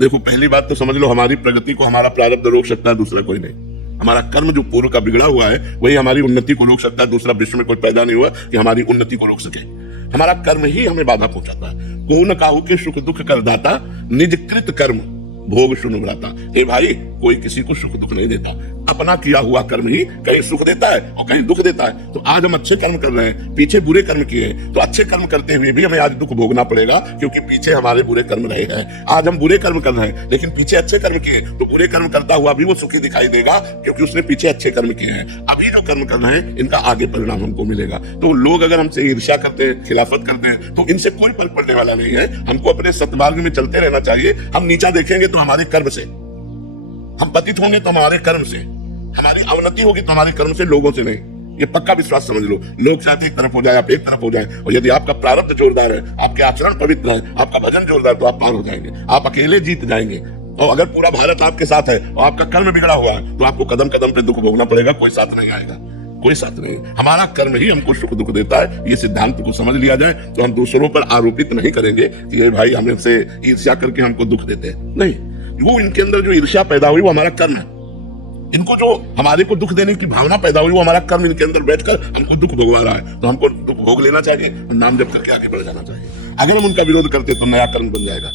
देखो, पहली बात तो समझ लो, हमारी प्रगति को हमारा प्रारब्ध रोक सकता है, दूसरा कोई नहीं। हमारा कर्म जो पूर्व का बिगड़ा हुआ है वही हमारी उन्नति को रोक सकता है। दूसरा विश्व में कोई पैदा नहीं हुआ कि हमारी उन्नति को रोक सके। हमारा कर्म ही हमें बाधा पहुंचाता है। को न काहू के सुख दुख कर दाता, निज कृत कर्म भोग सुन भ्राता। हे भाई, कोई किसी को सुख दुख नहीं देता, अपना किया हुआ कर्म ही कहीं सुख देता है और कहीं दुख देता है। तो आज हम अच्छे कर्म कर रहे हैं, पीछे बुरे कर्म किए हैं, तो अच्छे कर्म करते हुए भी हमें आज दुख भोगना पड़ेगा, क्योंकि पीछे हमारे बुरे कर्म रहे हैं। आज हम बुरे कर्म कर रहे हैं लेकिन पीछे अच्छे कर्म किए, तो बुरे कर्म करता हुआ भी वो सुखी दिखाई देगा, क्योंकि उसने पीछे अच्छे कर्म किए हैं। अभी जो कर्म कर रहे हैं इनका आगे परिणाम हमको मिलेगा। तो लोग अगर हमसे ईर्ष्या करते हैं, खिलाफत करते हैं, तो इनसे कोई फर्क पड़ने वाला नहीं है। हमको अपने सत्मार्ग में चलते रहना चाहिए। हम नीचा देखेंगे तो हमारे कर्म से, हम पतित होंगे तो हमारे कर्म से, हमारी अवनति होगी तो हमारे कर्म से, लोगों से नहीं। ये पक्का विश्वास समझ लो। लोग चाहते एक तरफ हो जाए, आप एक तरफ हो जाए, और यदि आपका प्रारब्ध जोरदार है, आपके आचरण पवित्र है, आपका भजन जोरदार, तो आप पार हो जाएंगे, आप अकेले जीत जाएंगे। और अगर पूरा भारत आपके साथ है और आपका कर्म बिगड़ा हुआ है, तो आपको कदम कदम पे दुख भोगना पड़ेगा, कोई साथ नहीं आएगा, कोई साथ नहीं। हमारा कर्म ही हमको सुख दुख देता है। ये सिद्धांत को समझ लिया जाए तो हम दूसरों पर आरोपित नहीं करेंगे कि ये भाई हमसे ईर्ष्या करके हमको दुख देते हैं। नहीं, वो इनके अंदर जो ईर्ष्या पैदा हुई वो हमारा कर्म है। इनको जो हमारे को दुख देने की भावना पैदा हुई वो हमारा कर्म इनके अंदर बैठकर हमको दुख भोगवा रहा है। तो हमको दुख भोग लेना चाहिए और नाम जप करके आगे बढ़ जाना चाहिए। अगर हम उनका विरोध करते तो नया कर्म बन जाएगा।